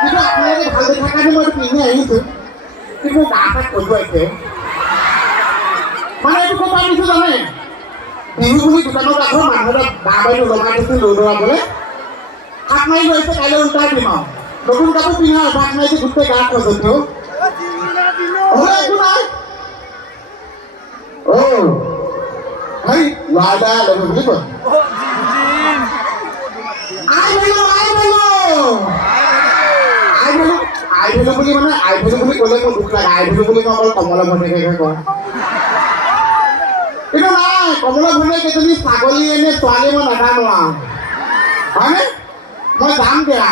কিন্তু আপোনালোকে ভালকৈ থাকাটো মই পিন্ধি আহিছোঁ কিন্তু গা পা খজুৱাইছে মানে এইটো কথা দিছোঁ জানে বিহু বুলি দোকানৰ কাষৰ মানুহ এটা গা বাৰী লগাই দিছোঁ লৰাবলৈ হাত মাৰি লৈছে কাইলৈ উল্টাই দিম আৰু নতুন কাপোৰ পিন্ধা হাত মাৰি গোটেই গা খজুৱাইছোঁ হ'লে একো নাই hey lada lagu ni pun ai belum beli mana ai belum beli boleh mau buka ai belum beli mau kalau kamu lah boleh kayak kau itu lah kamu lah boleh kayak ni sagoli ini soalnya mau nak anu apa mau jam dia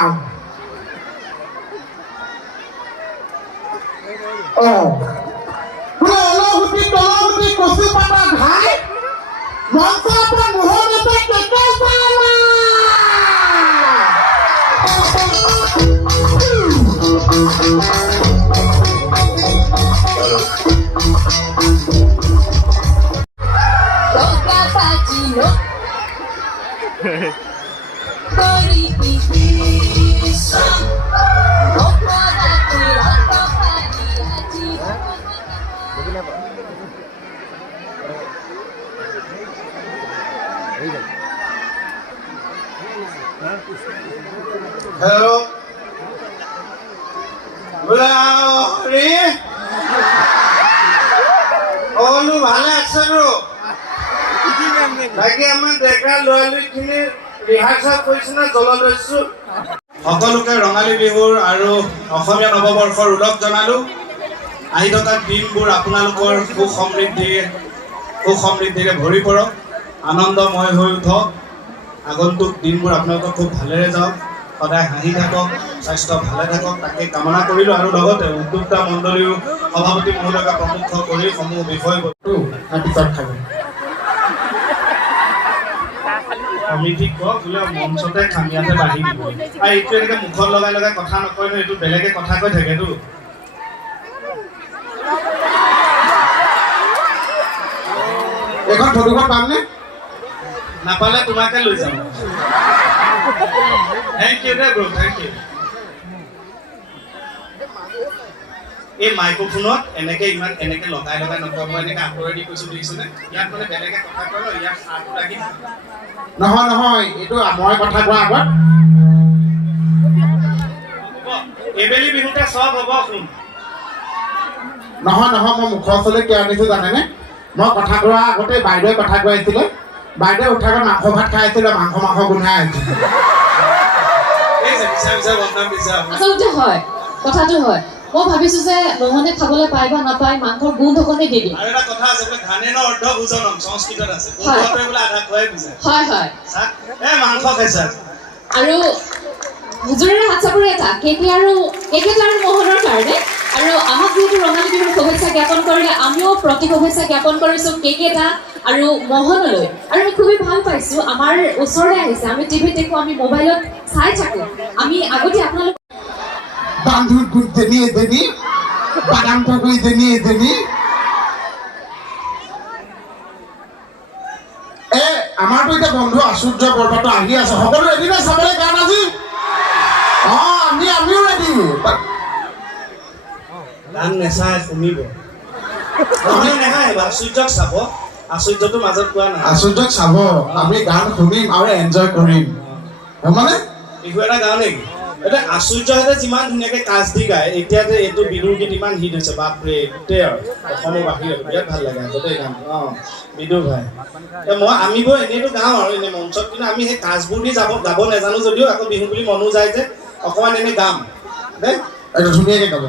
oh Kalau huti kursi pada ghai, mangsa apa muhon itu kekal salah. Loka pagino, kori bisa, loka datu loka pagi. Hello. Boleh. Oh, lu balik seru. Lagi aman dekar loyali kini rehearsal কৰিছিনা জলল লৈছো সকলোকে ৰঙালী বিহুৰ আৰু অসমীয়া নৱবৰ্ষৰ উলক জনালো আহি থকা দিনবোৰ আপোনালোকৰ সুখ সমৃদ্ধিৰে ভৰি পৰক আনন্দময় হৈ উঠক আগন্তুক দিনবোৰ আপোনালোকৰ খুব ভালেৰে যাওক সদায় হাঁহি থাকক স্বাস্থ্য ভালে থাকক তাকে কামনা কৰিলো আৰু লগতে উদ্যোক্তা মণ্ডলীও সভাপতি মহোদয়ক প্ৰমুখ কৰি সমূহ বিষয়বস্তু আদিত থাকে আমি ঠিক বোলে মঞ্চতে খামিয়াতে বাঢ়ি দিব আৰু এইটো এনেকৈ মুখত লগাই লগাই কথা নকয় ন এইটো বেলেগে কথা কৈ থাকেতো এখন ফটোখন পামনে নাপালে তোমাকে লৈ যাম thank you bro thank you এই মাইক্ৰোফোনত এনেকে ইমান এনেকে লগাই লগাই নকয় মই এনেকে আঁতৰেদি কৈছো দেখিছনে ইয়াত মানে বেলেগে কথা কয় ন ইয়াত সাৰটো লাগি নহয় এইটো মই কথা কোৱা আগত এবেলি বিহুতে সব হ'ব শুন নহয় মই মুখৰ ওচৰলৈ কিয় আনিছো জানেনে মই কথা কোৱা আগতে বাইদেৱে কথা কৈ আছিলে বাইদেৱে উঠাকৈ মাংস ভাত খাই আছিলে মাংস গোন্ধাই আছিল আচলতে হয় কথাটো হয় মই ভাবিছো যে মোহনে খাবলৈ পায় বা নাপায় মাংসৰ গোন্ধ অকণে দি দিম আৰু এটা কথা আছে বোলে ধানেনৰ অৰ্ধ ভোজনম সংস্কৃতত আছে বহুতে বোলে আধা খোৱাই বুজায় হয় মাংস খাইছা আৰু হুজুৰেৰে হাত চাপৰি এটা কেকে আৰু মোহনৰ কাৰণে আৰু আমাক যিহেতু ৰঙালী বিহুৰ শুভেচ্ছা জ্ঞাপন কৰিলে আমিও প্ৰতি শুভেচ্ছা জ্ঞাপন কৰিছো কেকেটা আৰু মোহনলৈ আৰু আমি খুবেই ভাল পাইছো আমাৰ ওচৰলৈ আহিছে আমি টিভিত দেখো আমি মোবাইলত চাই থাকো আমি আগতে আপোনালোক বান্ধুর ঘুরতে নিয়ে দেনি বাদাম ঠকুইতে নিয়ে দেনি আমাৰতো এতিয়া বন্ধু আশ্চৰ্য বৰপাত্ৰ আহি আছে সকলো ৰেডি নে চাবলৈ গান আজি আমিও ৰেডি গান নেচাই শুনিব আমি নেহাই আশ্চৰ্যক চাব আশ্চৰ্যটো মাজত কোৱা নাই আশ্চৰ্যক চাব আমি গান শুনিম আৰু এনজয় কৰিম মানে বিহু এটা গাওঁ নেকি এটা আশ্চৰ্যহঁতে যিমান ধুনীয়াকৈ কাজ দি গায় এতিয়া যে এইটো বিহুৰ গীত ইমান হিট হৈছে বাপৰে গোটেই আৰু অসমৰ বাহিৰত বিৰাট ভাল লাগে গোটেই গান বিদু ভাই আমিবোৰ এনেইতো গাওঁ আৰু এনেই মঞ্চত কিন্তু আমি সেই কাজবোৰ দি গাব নাজানো যদিও আকৌ বিহু বুলি মনো যায় যে অকণমান এনেই গাম দেই ধুনীয়াকৈ গাব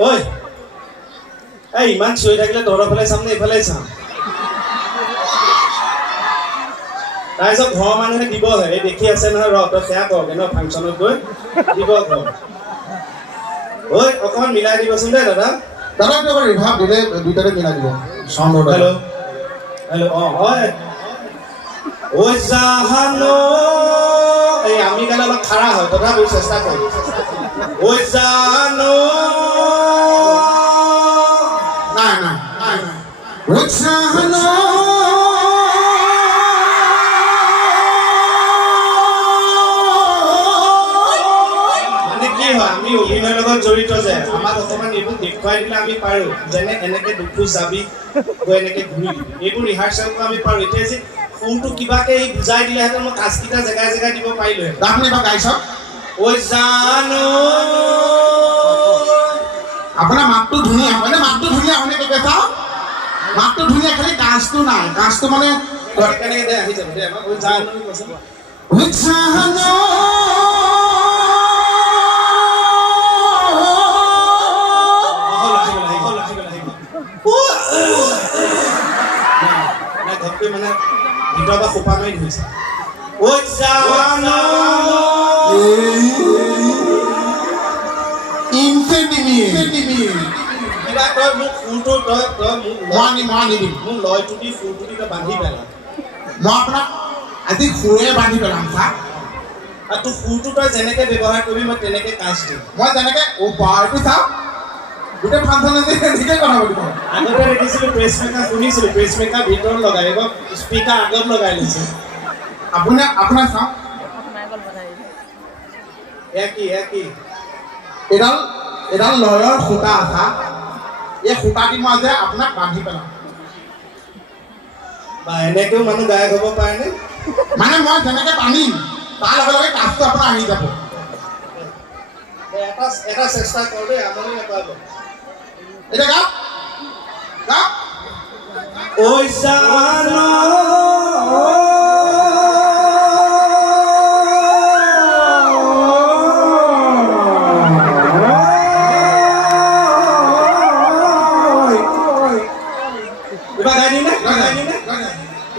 ঐ ইমান চিঞৰি থাকিলে তহঁতৰ ফালে চাম নে এইফালে চাম তাৰপিছত ঘৰৰ মানুহে দিবহে এই দেখি আছে নহয় তই সেয়া কৰগে ন ফাংচনত গৈ দিব ঘৰ ঐ অকণমান মিলাই দিবচোন দেই দাদা ৰিভাব দিলে দুইটাতে মিলাই দিব হেল্ল' হয় ঐ জাহানো এই আমি গালে অলপ খাৰা হয় তথাপিও চেষ্টা কৰিম ঐ জানো নাই ঐ জানো হয় আমি অভিনয়ৰ লগত জড়িত যে আমাক অকণমান এইবোৰ দেখুৱাই দিলে আমি পাৰোঁ যেনে এনেকৈ দুখোজ যাবি গৈ এনেকৈ ঘূৰি এইবোৰ ৰিহাৰ্চেলটো আমি পাৰোঁ এতিয়া যে সুৰটো কিবাকৈ এই বুজাই দিলেহেঁতেন মই কাজকেইটা জেগাই জেগাই দিব পাৰিলোঁহেঁতেন আপুনি এবাৰ গাইছক ঐ জানো আপোনাৰ মাতটো ধুনীয়া হয়নে মাতটো ধুনীয়া হয়নে কেকে চাওক মাতটো ধুনীয়া খালি কাজটো নাই কাজটো মানে কেনেকৈ দে আহি যাব দে আমাক ঐ জানো কৈছে ঘপকৈ মানে ভিতৰ পৰা সোপা মাৰি ধৰিছে ঐ জানো কিবা তই মোক ফুলটো তই মোক লয়টো দি ফুলটো দি তই বান্ধি পেলা মই আপোনাক আজি সুৰে বান্ধি পেলাম চাওক আৰু তোৰ ফুলটো তই যেনেকৈ ব্যৱহাৰ কৰিবি মই তেনেকৈ কাজ দিম মই যেনেকৈ এইটো চাওক গোটেই ফাংচনে যে এনেকৈ কথা পাতিব আগতে দেখিছিলোঁ প্ৰেছ মেকাৰ শুনিছিলোঁ প্ৰেছ মেকাৰ ভিতৰত লগাই এইবাৰ স্পীকাৰ আগত লগাই লৈছে আপোনাৰ চাওক এয়া কি এডাল লয়ৰ সূতা আছে এই সূতা দি মই যে আপোনাক বান্ধি পেলাম বা এনেকৈও মানুহ গায়ক হ'ব পাৰেনে মানে মই যেনেকৈ বান্ধিম তাৰ লগে লগে কাজটো আপোনাৰ আহি যাব এটা চেষ্টা কৰ দেই আমনি নাপাব এতিয়া গাওক ঐ জানো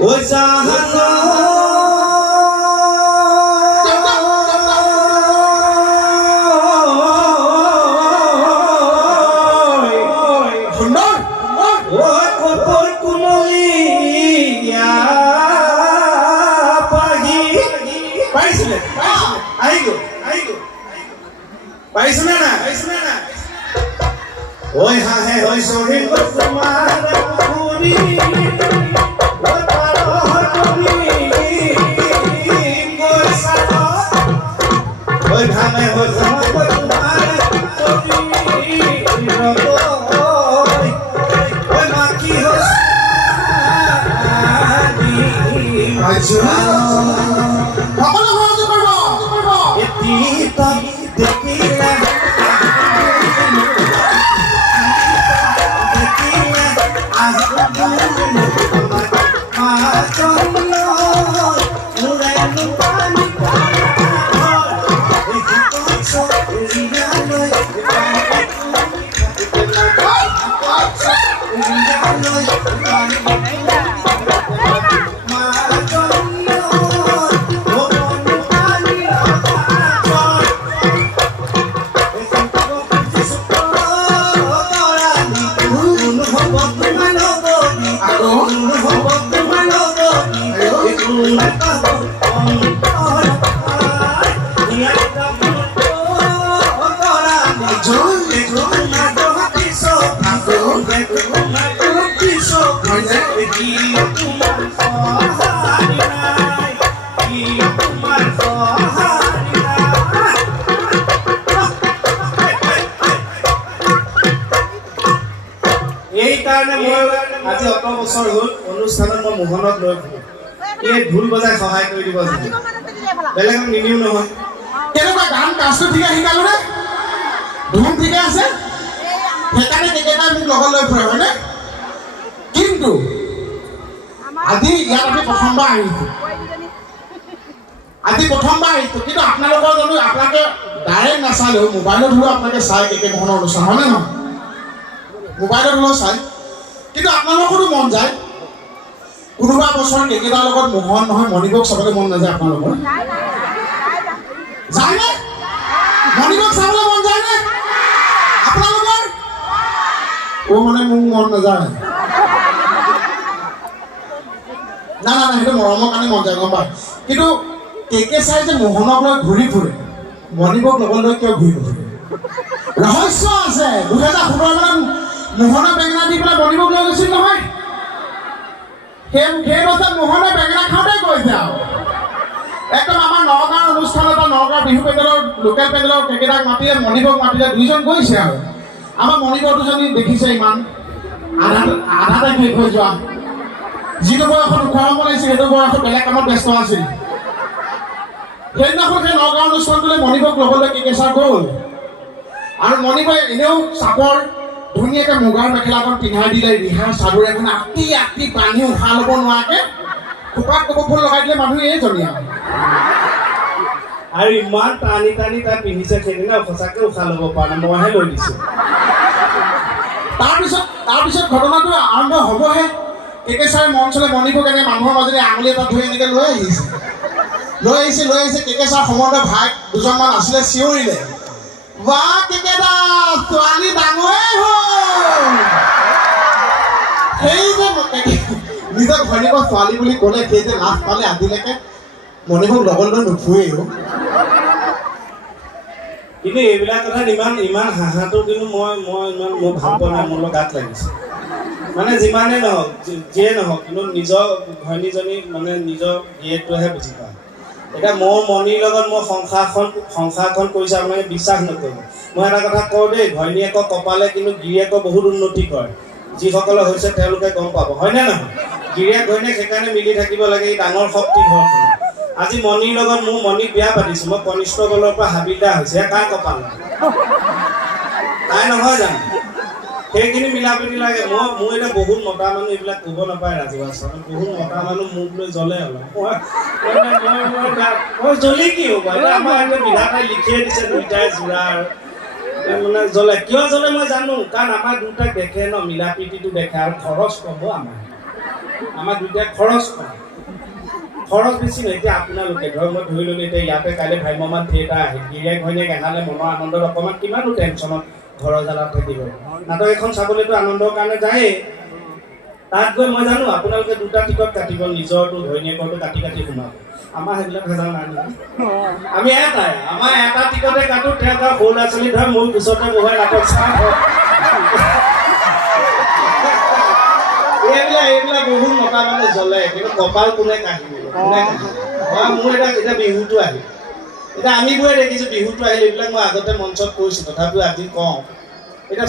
ঐ জানো পাৰিছেনে নাই ঐ হাঁহে ঐ চহিল তোমাৰ পুৰি ঐ ভাঙে ঐ মাকি এইকাৰণে মই আজি অত বছৰ হ'ল অনুষ্ঠানত মই মোহনক লৈ ফুৰোঁ এই ঢোল বজাই সহায় কৰি দিব জানে বেলেগক নিনিও নহয় কেনেকুৱা গান কাজটো ঠিকে শিকালো নে ধুম ঠিকে আছে সেইকাৰণে কেতিয়াবা মোক লগত লৈ ফুৰে হয়নে কিন্তু আজি ইয়াত আমি প্ৰথমবাৰ আহিছোঁ কিন্তু আপোনালোকৰ জানো আপোনালোকে ডাইৰেক্ট নাচালেও মোবাইলত হ'লেও আপোনালোকে চাই কেকে মোহনৰ অনুষ্ঠান হয়নে নহয় মোবাইলত হ'লেও চাই কিন্তু আপোনালোকৰো মন যায় কোনোবা বছৰ কেকেটাৰ লগত মোহন নহয় মণিবক চাবলৈ মন নাযায় আপোনালোকৰ যায়নে মণিবক চাবলৈ মন যায়নে আপোনালোকৰ মানে মোৰ মন নাযায় না সেইটো মৰমৰ কাৰণে মন যায় গম পায় কিন্তু কেকে চাই যে মোহনক লৈ ঘূৰি ফুৰে মণিবক লগত কিয় ঘূৰি ফুৰে ৰহস্য আছে 2017 মানত মোহনে বেঙেনা দি পেলাই মণিবক লৈ গৈছিল নহয় সেই বছৰ মোহনে বেঙেনা খাওঁতে গৈছে আৰু একদম আমাৰ নগাঁৱৰ অনুষ্ঠান এটা নগাঁৱৰ বিহু পেণ্ডেলৰ লোকেল পেণ্ডেলৰ কেকেটাক মাতিলে মণিবক মাতিলে দুইজন গৈছে আৰু আমাৰ মণিবৰ দুজনী দেখিছে ইমান আধাতে শেষ হৈ যোৱা যিটো বয়সত উখাব বনাইছিল সেইটো বয়সত বেলেগ কামত ব্যস্ত আছিল সেইদিনাখন সেই নগাঁও অনুষ্ঠানটোলৈ মণিবক ল'বলৈ কেকেচাৰ গ'ল আৰু মণিবই এনেও চাপৰ ধুনীয়াকৈ মুগাৰ মেখেলাখন পিন্ধাই দিলে ৰিহা চাদৰ এখন আঁতি আঁতি বান্ধি উশাহ ল'ব নোৱাৰাকৈ খোপাত কপৌ ফুল লগাই দিলে মানুহ এইজনী আৰু ইমান টানি টানি তাই পিন্ধিছে সেইদিনা সঁচাকৈ উশাহ ল'ব পৰা নাই মইহে লৈ দিছোঁ তাৰপিছত ঘটনাটো আৰম্ভ হ'বহে কেকেচাৰে মঞ্চলৈ মণিবক এনেকৈ মানুহৰ মাজেৰে আঙুলি এটা ধৰি এনেকৈ লৈ আহিছে কেকেচাৰ সম্বন্ধৰ ভাই দুজনমান আছিলে চিঞৰিলে বা কেকেটা ছোৱালী ডাঙৰে হ'ল সেই যে নিজৰ ঘৈণীয়েকৰ ছোৱালী বুলি ক'লে সেই যে লাজ পালে আজিলৈকে মণিবক লগত লৈ নুফুৰেও কিন্তু এইবিলাক কথাত ইমান হাঁহাটো কিন্তু মই ইমান মোৰ ভাল পোৱা নাই মোৰ গাত লাগিছে মানে যিমানেই নহওক যিয়ে নহওক কিন্তু নিজৰ ঘৈণীজনী মানে নিজৰ গিৰিয়েকটোহে বুজি পায় এতিয়া মোৰ মণিৰ লগত মই সংসাৰখন কৰিছে আপোনালোকে বিশ্বাস নকৰিব মই এটা কথা কওঁ দেই ঘৈণীয়েকৰ কপালে কিন্তু গিৰিয়েকৰ বহুত উন্নতি কৰে যিসকলে হৈছে তেওঁলোকে গম পাব হয়নে নহয় গিৰিয়েক ঘৈণীয়েক সেইকাৰণে মিলি থাকিব লাগে এই ডাঙৰ শক্তি ঘৰখন আজি মণিৰ লগত মোৰ মণিক বিয়া পাতিছোঁ মই কনিষ্ঠ গলৰ পৰা হাবিলদাৰ হৈছে কাৰ কপাল তাই নহয় জানো সেইখিনি মিলা প্ৰীতি লাগে মোৰ এতিয়া বহুত মতা মানুহ এইবিলাক ক'ব নাপায় ৰাজহুৱা স্থানত বহুত মতা মানুহ মোক লৈ জ্বলে অলপ মই জ্বলি কি হ'ব এতিয়া আমাৰ এতিয়া বিধাতাই লিখিয়ে দিছে দুইটাই যোৰাৰ মানে জ্বলে কিয় জ্বলে মই জানো কাৰণ আমাৰ দুটাক দেখে ন মিলা প্ৰীতিটো দেখে আৰু খৰচ ক'ব আমাৰ দুইটাই খৰচ বেছি নহয় এতিয়া আপোনালোকে ধৰক মই ধৰি ল'লোঁ এতিয়া ইয়াতে কাইলৈ ভ্ৰাম্যমান থিয়েটাৰ আহে গিৰিয়েক ঘৈণীয়েক এহালে মনৰ আনন্দত অকণমান কিমানো টেনশ্যনত ঘৰৰ জ্বালাত থাকিব নাটক এখন চাবলৈতো আনন্দৰ কাৰণে যায়েই তাত গৈ মই জানো আপোনালোকে দুটা টিকট কাটিব নিজৰটো ঘৈণীয়েকৰটো কাটি সোমাব আমাৰ সেইবিলাক ভেজাল নাই আমি এটাই আমাৰ এটা টিকটে কাটো তেওঁ তাৰ সৰু ল'ৰা ছোৱালী ধৰ মোৰ পিছতে বহুৱাই নাটক চাওঁ এইবিলাক বহুত মতা মানে জ্বলে কিন্তু কপাল কোনে কাঢ়িব মোৰ এতিয়া বিহুটো আহিল এতিয়া আমিবোৰে দেখিছোঁ বিহুটো আহিলে এইবিলাক মই আগতে মঞ্চত কৈছোঁ তথাপিও আজি কওঁ এতিয়া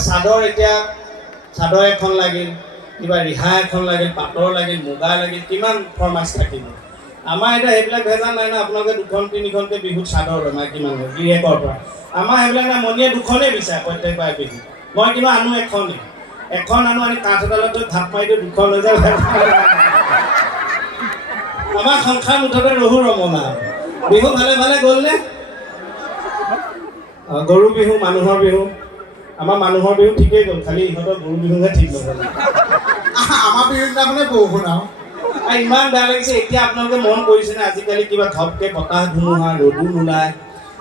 চাদৰ এখন লাগিল কিবা ৰিহা এখন লাগিল পাটৰ লাগিল মুগা লাগিল কিমান ফৰমাইজ থাকিব আমাৰ এতিয়া সেইবিলাক ভেজাল নাই ন আপোনালোকে 2-3খনকৈ বিহুত চাদৰ লয় মাইকী মানুহে গিৰিয়েকৰ পৰা আমাৰ সেইবিলাক নাই মণিয়ে 2খনেই বিচাৰে প্ৰত্যেকবাৰে বিহু মই কিবা আনো এখন আনো আনি কাঠ এডালত ধাপ মাৰি দিওঁ 2খন লৈ যায় আমাৰ সংসাৰ মুঠতে ৰহু ৰমনা বিহু ভালে গ'লনে গৰু বিহু মানুহৰ বিহু আমাৰ মানুহৰ বিহু ঠিকেই গ'ল খালি ইহঁতৰ গৰু বিহুহে ঠিক নহ'ল আমাৰ বিহুৰ দিনাখনে বৰষুণ আৰু ইমান বেয়া লাগিছে এতিয়া আপোনালোকে মন কৰিছেনে আজিকালি কিবা ঘপকৈ বতাহ ধুমুহা ৰ'দো নোলায়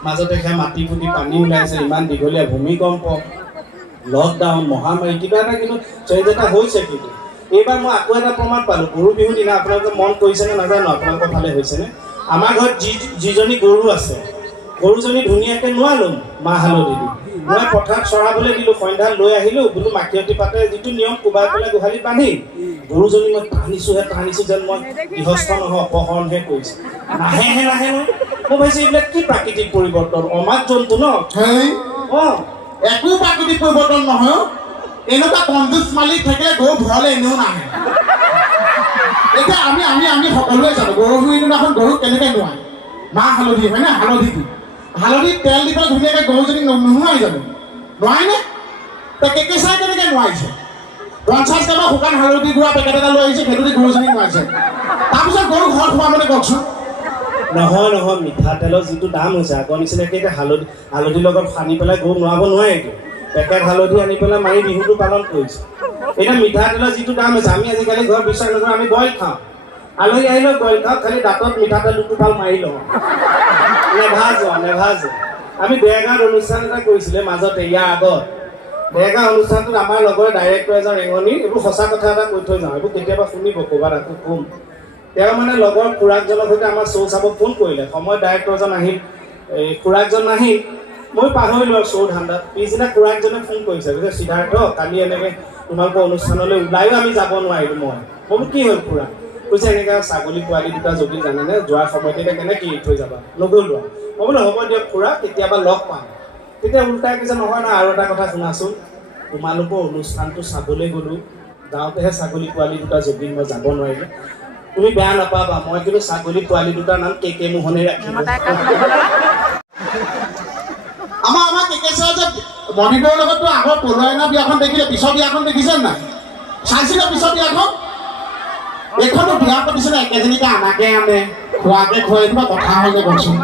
মাজতে সেয়া মাটি ফুটি পানী ওলাইছে ইমান দীঘলীয়া ভূমিকম্প লকডাউন মহামাৰী কিবা এটা কিন্তু চেঞ্জ এটা হৈছে কিন্তু এইবাৰ মই আকৌ এটা প্ৰমাণ পালোঁ গৰু বিহুৰ দিনা আপোনালোকে মন কৰিছেনে নাজানো আপোনালোকৰ ফালে হৈছেনে আমাৰ ঘৰত যিজনী গৰু আছে গৰুজনী ধুনীয়াকৈ নোৱালোঁ মাহ হালধি দি মই পথাৰত চৰাবলৈ দিলোঁ সন্ধ্যা লৈ আহিলোঁ বোলো মাখিয়তী পাতে যিটো নিয়ম কোবাই পেলাই গোহালিত বান্ধি গৰুজনী মই টানিছোঁ যেন মই গৃহস্থ নহয় অপহৰণহে কৰিছোঁ নাহে নহয় মই ভাবিছোঁ এইবিলাক কি প্ৰাকৃতিক পৰিৱৰ্তন অমাত জন্তু ন অঁ একো প্ৰাকৃতিক পৰিৱৰ্তন নহয় এনেকুৱা কনজুচ মালিক থাকিলে গৰু ঘৰলৈ এনেও নাহে এতিয়া আমি সকলোৱে জানো গৰু বিহুৰ দিনাখন গৰু কেনেকৈ নোৱাৰে মাহ হালধি হয়নে হালধিত তেল দি পেলাই ধুনীয়াকৈ গৰুজনী নোহোৱাই জানো নোৱাৰেনে কেকেচাই কেনেকৈ নোৱাৰিছে 50 টকা শুকান হালধি গুড়া পেকেট এটা লৈ আহিছে সেইটো দি গৰুজনী নোৱাৰিছে তাৰপিছত গৰু ঘৰত সোমাবলৈ কওকচোন নহয় মিঠাতেলৰ যিটো দাম হৈছে আগৰ নিচিনাকৈ এতিয়া হালধিৰ লগত সানি পেলাই গৰু নোৱাব নোৱাৰে এতিয়া পেকেট হালধি আনি পেলাই মাৰি বিহুটো পালন কৰিছোঁ এতিয়া মিঠাতেলৰ যিটো দাম হৈছে আমি আজিকালি ঘৰত বিশ্বাস নকৰোঁ আমি বইল খাওঁ আলহী আহিলেও বইল খাওঁ খালি দাঁতত মিঠাতেল দুটোপাল মাৰি লওঁ নেভাজো আমি দেৰগাঁৱত অনুষ্ঠান এটা কৰিছিলে মাজতে ইয়াৰ আগত দেৰগাঁও অনুষ্ঠানটোত আমাৰ লগৰ ডাইৰেক্টৰ এজন ৰেঙনি এইবোৰ সঁচা কথা এটা কৈ থৈ যাওঁ এইবোৰ কেতিয়াবা শুনিব ক'ৰবাত আকৌ ক'ম তেওঁ মানে লগৰ খুৰাকজনৰ সৈতে আমাৰ শ্ব' চাব ফোন কৰিলে সময়ত ডাইৰেক্টৰজন আহিল এই খুৰাকজন নাহিল মই পাহৰিলোঁ আৰু শ্ব' ধান্দাত পিছদিনা খুৰাকজনে ফোন কৰিছে যে সিদ্ধাৰ্থ কালি এনেকৈ তোমালোকৰ অনুষ্ঠানলৈ ওলায়ো আমি যাব নোৱাৰিলোঁ মই বোলো কি হ'ল খুৰা কৈছে এনেকৈ ছাগলী পোৱালি দুটা যদি জানেনে যোৱাৰ সময়তে এতিয়া কেনেকৈ এৰি থৈ যাবা নগ'লো মই বোলো হ'ব দিয়ক খুৰা কেতিয়াবা লগ পাম তেতিয়া উল্টাই কৈছে নহয় আৰু এটা কথা শুনাচোন তোমালোকৰ অনুষ্ঠানটো চাবলৈ গ'লোঁ যাওঁতেহে ছাগলী পোৱালি দুটা জগি মই যাব নোৱাৰিলোঁ তুমি বেয়া নাপাবা মই কিন্তু ছাগলী পোৱালি দুটাৰ নাম কে মোহনে ৰাখিম আমাৰ কেকেশ্বৰ যে মণিপুৰৰ লগততো আগৰ পৰুৱাইনা বিয়াখন দেখিলে পিছৰ বিয়াখন দেখিছে নাই চাইছিলে পিছৰ বিয়াখন এইখনো বিয়া পাতিছিলে একেজনীকে আনাকে আনে খোৱাকে খুৱাই কিবা কথা হয়গৈ কওকচোন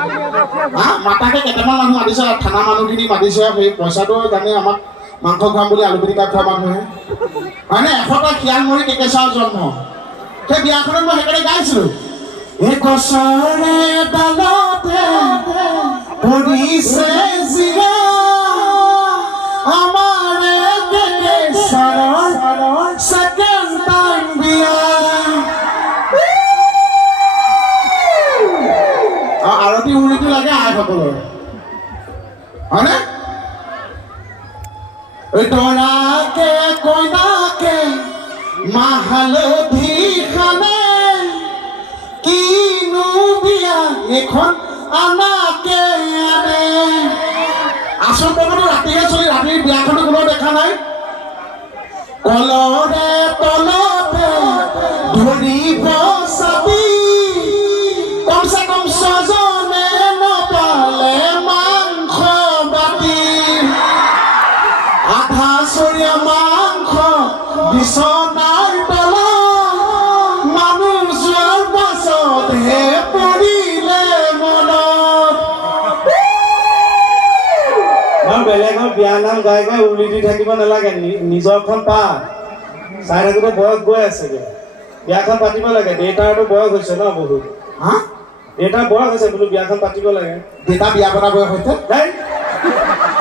মাতাকে কেইটামান মানুহ মাতিছে থানা মানুহখিনি মাতিছে সেই পইচাটো জানে আমাক মাংস খুৱাম বুলি আলু পিটিকা খোৱা মানুহে হয়নে 100টা খিয়াল মৰি কেকেশ্বৰ জন্ম সেই বিয়াখনত মই সেইকাৰণে গাইছিলোঁ গছৰে ডালতে পৰিছে জিৰা আমাৰে কেকেশ্বৰৰ ছেকেণ্ড টাইম বিয়া আৰতি উৰুতি লাগে আইসকলৰ হয়নে দৰাকে কইনাকে মাহালধি খানে কিনো বিয়া এখন আনাকে আনে আচল প্ৰমাণটো ৰাতিহে চলি ৰাতিৰ বিয়াখনো কোনো দেখা নাই কলৰে তলতে ধৰিব চাবি কমচে কম ছজনে নপালে মাংস বাতি আধা চৰিয়া মাংস বিচনাৰ তলত মানুহ যোৱাৰ পাছতহে পৰিলে মনত মই বেলেগৰ বিয়া নাম গাই গাই উৰি দি থাকিব নালাগে নিজৰখন পা চাই থাকোঁতে বয়স গৈ আছেগৈ বিয়াখন পাতিব লাগে দেউতাৰতো বয়স হৈছে ন বহুত দেউতাৰ বয়স হৈছে বোলো বিয়াখন পাতিব লাগে দেউতা বিয়া পতা বয়স হৈছে দেই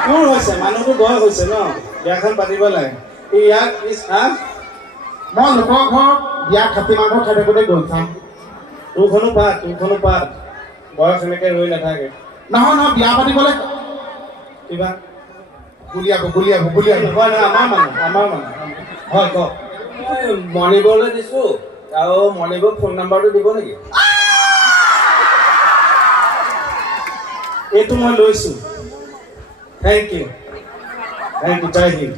তোৰ হৈছে মানুহটো বয়স হৈছে ন বিয়াখন পাতিব লাগে ইয়াক মই লোকৰ ঘৰত বিয়া খাতি মাংস খাই থাকোঁতে গ'ল চাম তোৰখনো পাত বয়স এনেকৈ ৰৈ নাথাকে নহয় বিয়া পাতিবলৈ কিবা গুলিয়াব নহয় আমাৰ মানুহ হয় কওক মই মণিপুৰলৈ দিছোঁ আৰু মণিপুৰ ফোন নাম্বাৰটো দিব নেকি এইটো মই লৈছোঁ থেংক ইউ জয় হিন্দ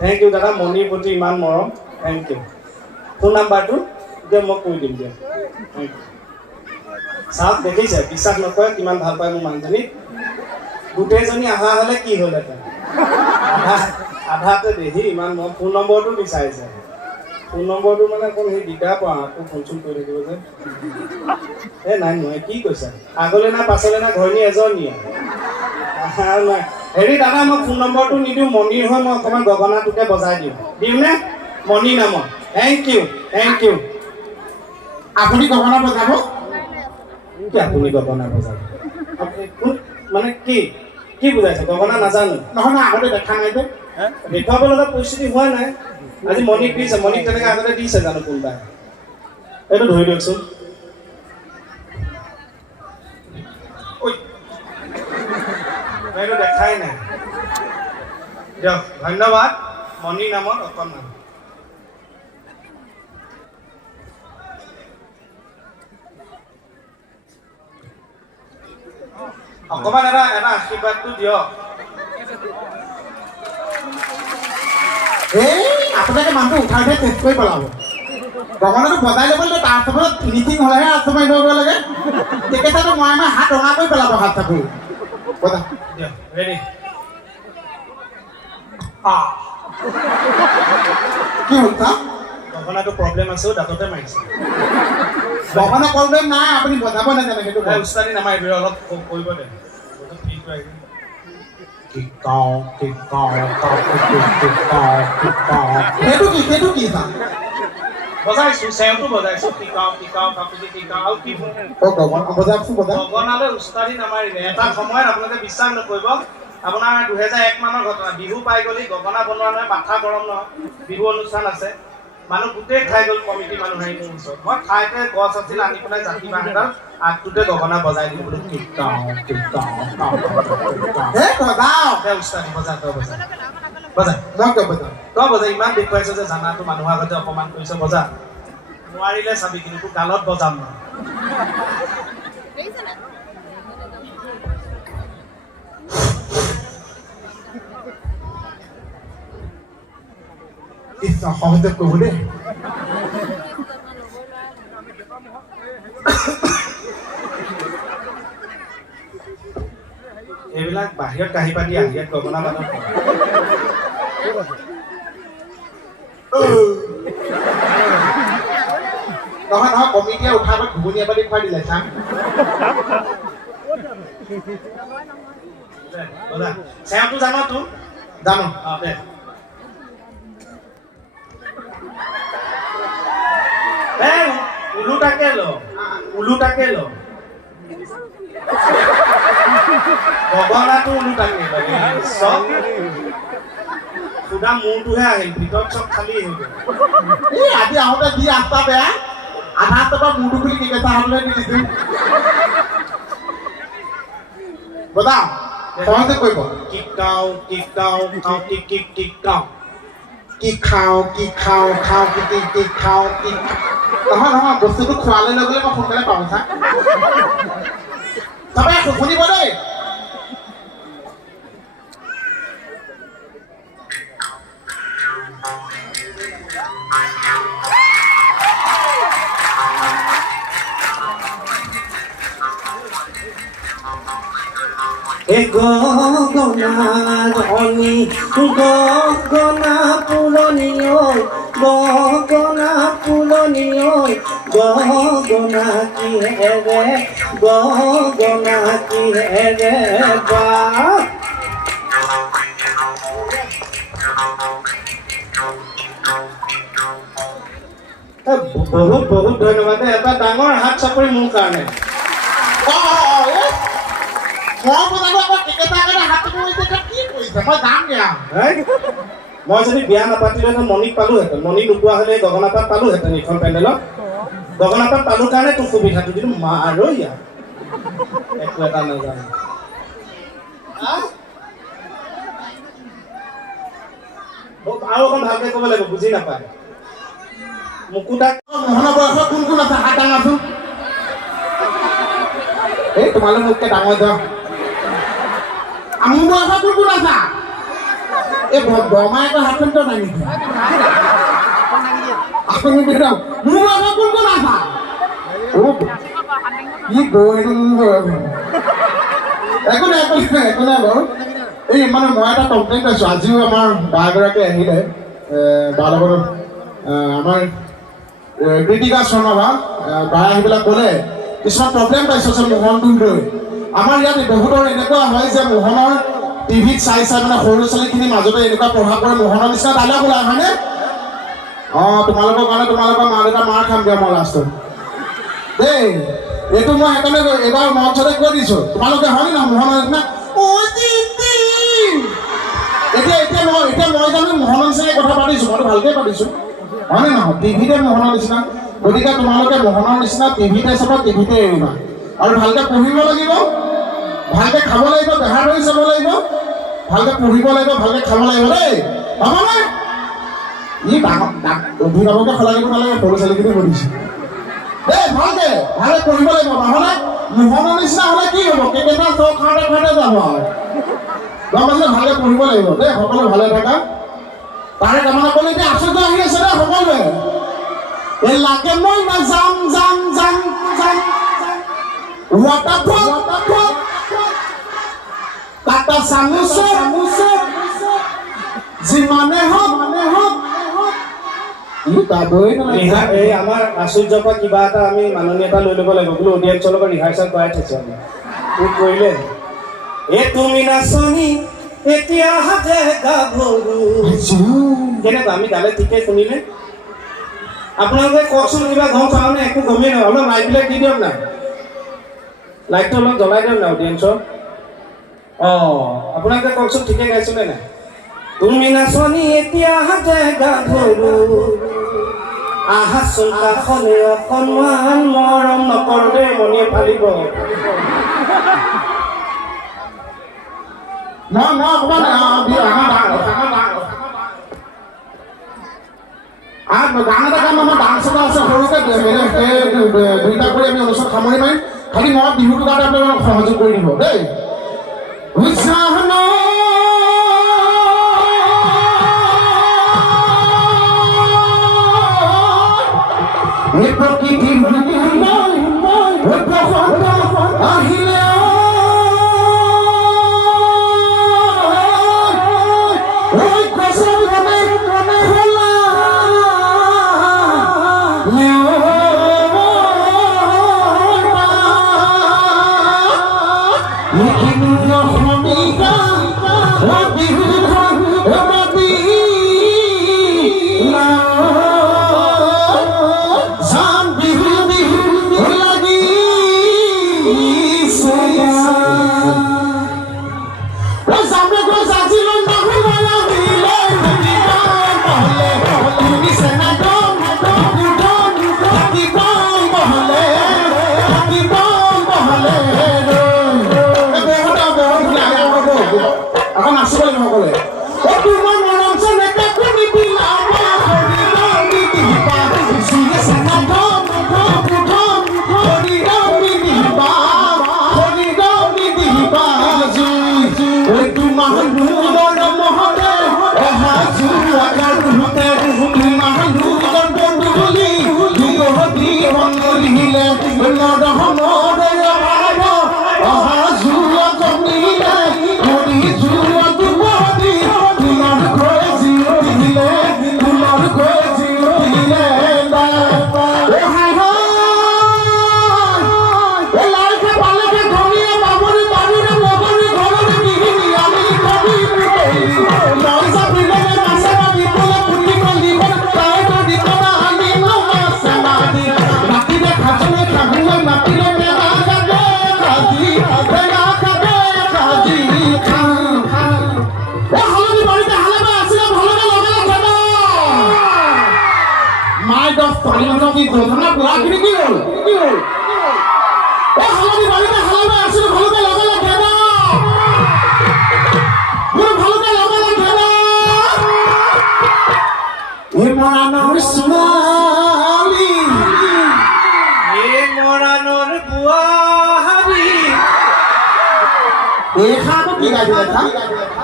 থেংক ইউ দাদা মণিৰ প্ৰতি ইমান মৰম থেংক ইউ ফোন নাম্বাৰটো যে মই কৈ দিম দিয়ক থেংক ইউ চাওক দেখিছে বিশ্বাস নকৰে কিমান ভাল পায় মোৰ মানুহজনীক গোটেইজনী অহা হ'লে কি হ'লহেঁতেন আধাতে দেহি ইমান মই ফোন নম্বৰটো বিচাৰিছে ফোন নম্বৰটো মানে অকণ সেই দিগদাৰ পোৱা আকৌ ফোন চোন কৰি থাকিব যে নাই নহয় কি কৈছা আগলৈ না পাছলৈ না ঘৈণী এজনীয়ে নাই হেৰি দাদা মই ফোন নম্বৰটো নিদিওঁ মণিৰ হৈ মই অকণমান গগনাটোকে বজাই দিওঁনে মণি নামত থেংক ইউ আপুনি গগনা বজাব কি আপুনি গগনা বজাব মানে কি বুজাইছে গগনা নাজানো নহয় আগতে দেখা নাই যে দেখুৱাব লগা পৰিস্থিতি হোৱা নাই আজি মণিক দিছে মণিক তেনেকৈ আগতে দিছে জানো কোনোবাই এইটো ধৰি দিয়কচোন এইটো দেখাই নাই দিয়ক ধন্যবাদ মণিৰ নামত অকণমান অকণমান এটা আশীৰ্বাদটো দিয়ক আপোনালোকে মানুহটো উঠাই উঠাই টেষ্ট কৰি পেলাব গগনাটো বজাই ল'ব লাগে তাৰ চবত ফিনিচিং হ'লেহে হাত মাৰি দিব লাগে তেখেতটো মই হাত ৰঙা কৰি পেলাব হাত চাপৰি বজা দিয়ক ৰেডি কি হ'ল ছাৰ গগনাটো প্ৰব্লেম আছে দাঁততে মাৰিছে গগনা প্ৰব্লেম নাই আপুনি বজাব নাজানে সেইটো উস্তাদি নামাৰিবি অলপ কৰিব দে সেইটো কি ছাৰ বজাইছো চেওটো বজাইছো টিকাও কাপুজি টিকাও আৰু কি গগনালৈ উস্তাদি নামাৰিলে এটা সময়ত আপোনালোকে বিশ্বাস নকৰিব আপোনাৰ 2001 মানৰ ঘটনা বিহু পাই গ'লি গগনা বনোৱা নহয় মাথা গৰম নহয় বিহু অনুষ্ঠান আছে মানুহ গোটেই খাই গ'ল কমিটি মানুহ আহি মোৰ ওচৰত মই ঠাইতে গছ আছিল আনি পেলাই জাতি বাঁহ এডাল আগটোতে গগনা বজাই দিলোঁ বোলো উস্তাদি বজা তই বজা তই বজা ইমান দেখুৱাইছ যে জানাটো মানুহৰ আগতে অপমান কৰিছ বজা নোৱাৰিলে চাবি কিন্তু গালত বজাম মই কৃষ্ণ সহযোগ কৰিব দেই এইবিলাক বাহিৰত কাঢ়ি পাতি আহি ইয়াত গগনা বাদক নহয় নহয় কমিটিয়ে উঠাব ঘুগুনীয়া পাতি খুৱাই দিলে চাম চেওঁটো জানো তোৰ জানো দে উলুটাকে ল গগনাটো উলুটাকে ল চব সুধা মূৰটোহে আহিল ভিতৰত চব খালী হৈ গ'ল এই আজি আহোঁতে যি ৰাস্তা বেয়া আধা ৰাস্তাৰ পৰা মূৰটো খুলি কেঁচা হাতলৈ দি দিছো বজাওঁ সহযোগ কৰিব কিক কাও কাও কিক কিক কিক কাও কি খাওঁ কি খাওঁ খাওঁ কি খাওঁ কি নহয় নহয় বস্তুটো খোৱালৈ লৈ গ'লে মই সোনকালে পাওঁ চা চবে শুনিব দেই গগনাধনী গগনা পুৰণি গগনা পুৰণি গগনা কিহেৰে গগনা কিহেৰে বা বহুত বহুত ধন্যবাদ এটা ডাঙৰ হাত চাপৰি মোৰ কাৰণে মই যদি বিয়া নাপাতিলেহেঁতেন মণিক পালোহেঁতেন মণি নোপোৱা হ'লে গগনাপাত পালোহেঁতেন এইখন পেণ্ডেলত গগনাপাত পালো কাৰণে তোৰ সুবিধাটো কিন্তু মাৰো ইয়াৰ একো এটা নাজানো আৰু অকণ ভালকে ক'ব লাগিব বুজি নাপায় মুকুতাক মোহনৰ বয়সত কোন কোন আছে হাত ডাঙৰচোন এই তোমালোক মোতকে ডাঙৰ যাওঁ মোৰ বয়সত কোন কোন আছা এই বৰমায়েকৰ হাতখন কিয় দাঙি দিয়া আপুনি বেৰাও মোৰ বয়সত কোন কোন আছা কি গৈ একো নাই বাৰু এই মানে মই এটা কমপ্লেইন পাইছোঁ আজিও আমাৰ বা এগৰাকী আহিলে বা লগত আমাৰ কৃতিকা শৰ্মা বা আহি পেলাই ক'লে কিছুমান প্ৰব্লেম পাইছোঁ মোহনটোক লৈ আমাৰ ইয়াত বহুতৰ এনেকুৱা হয় যে মোহনৰ টিভিত চাই মানে সৰু ল'ৰা ছোৱালীখিনিৰ মাজতে এনেকুৱা প্ৰভাৱ পৰে মোহনৰ নিচিনা ডাইলগ ওলাই হয়নে অঁ তোমালোকৰ কাৰণে তোমালোকৰ মা দেউতা মাৰ খাম দিয়া মই লাষ্টত দেই এইটো মই সেইকাৰণে এইবাৰ মঞ্চতে কৈ দিছোঁ তোমালোকে হয় নহয় মোহনৰ নিচিনা এতিয়া মই জানো মোহনৰ নিচিনাকৈ কথা পাতিছোঁ মইতো ভালকৈ পাতিছোঁ হয়নে নহয় টিভিতে মোহনৰ নিচিনা গতিকে তোমালোকে মোহনৰ নিচিনা টিভিতে চাবা টিভিতে এৰিবা আৰু ভালকৈ পঢ়িব লাগিব ভালকৈ খাব লাগিব দেহাৰ ধৰি চাব লাগিব ভালকৈ পঢ়িব লাগিব ভালকৈ খাব লাগিব দেই হ'বনে ই অভিভাৱকে সলাগিব নালাগে সৰু ছোৱালীখিনি সুধিছোঁ দেই ভালকৈ পঢ়িব লাগিব নহ'লে মোহনৰ নিচিনা হ'লে কি হ'ব কেতিয়াবা চব খাওঁতে যাব আৰু গম পাইছে ভালকৈ পঢ়িব লাগিব দেই সকলো ভালে থাকা তাৰে কামনা কৰিলে এতিয়া আচৰিত আহি আছে দেই সকলোৱে এই লাগে মই যাম ৱাটাৰফল টাটা চামুচ যিমানে হওক এই আমাৰ আশ্চৰ্যৰ পৰা কিবা এটা আমি মাননীয়তা লৈ ল'ব লাগিব বোলো অডিয়েঞ্চৰ লগত ৰিহাৰ্চেল কৰাই থৈছোঁ আমি তোক কৰিলে এই তুমি নাচনি এতিয়া হাতে গাভৰু কেনেকুৱা আমি গালে ঠিকে শুনিলে আপোনালোকে কওকচোন কিবা গম পাওঁনে একো গমেই নহয় অলপ লাইটবিলাক দি দিয়ক না লাইটটো অলপ জ্বলাই দিয়ক না অডিয়েঞ্চৰ অঁ আপোনালোকে কওকচোন ঠিকে গাইছেনে নাই তুমি নাচনি এতিয়া হাতে গাভৰু আহাচোন কাষলে অকণমান মৰম নকৰোঁ দেই মণিয়ে ফালিব গান এটা গাম আমাৰ ডান্স এটা আছে সৰুকৈ দুইটা কৰি আমি অনুষ্ঠান সামৰি মাৰিম খালি মই বিহুটো কাৰণে আপোনালোকক সহযোগ কৰি দিব দেই আহিলে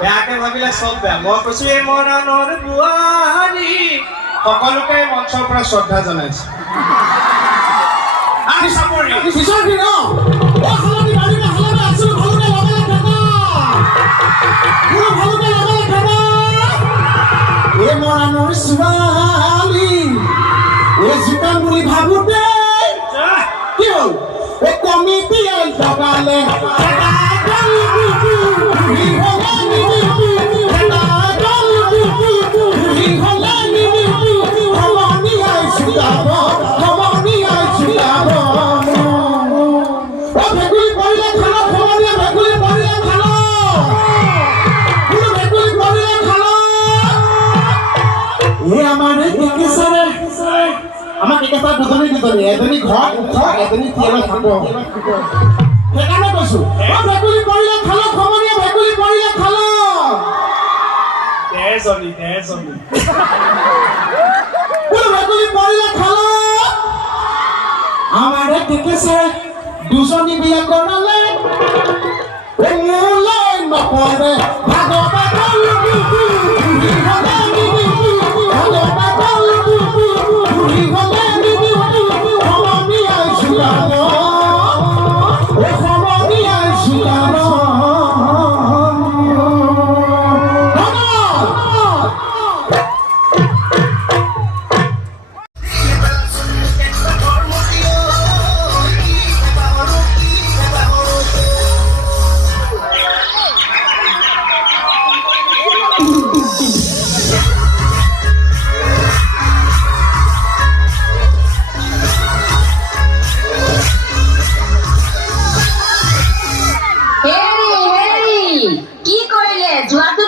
বেয়াকে ভাবিলে চব বেয়া মই কৈছো এই মৰাণৰ বোৱাৰী সকলোকে মঞ্চৰ পৰা শ্ৰদ্ধা জনাইছো মৰাণৰ ছোৱালী এই জোকান বুলি ভাবোতে কি হ'ল এই কমিটিয়ে লগালে আমাক একেটা দুজনী এজনী ঘৰত ওখ এজনী থিয়েলত থাকো সেইকাৰণে কৈছো ভেকুলী পৰিলে খালো খমনীয়া ভেকুলী পৰিলে খালো দেৰজনী ভেকুলী পৰিলে খালো আমাৰ দেখিছে দুজনী বিয়া কৰালে মোলৈ নপৰে কি কৰিলে যোৱাটো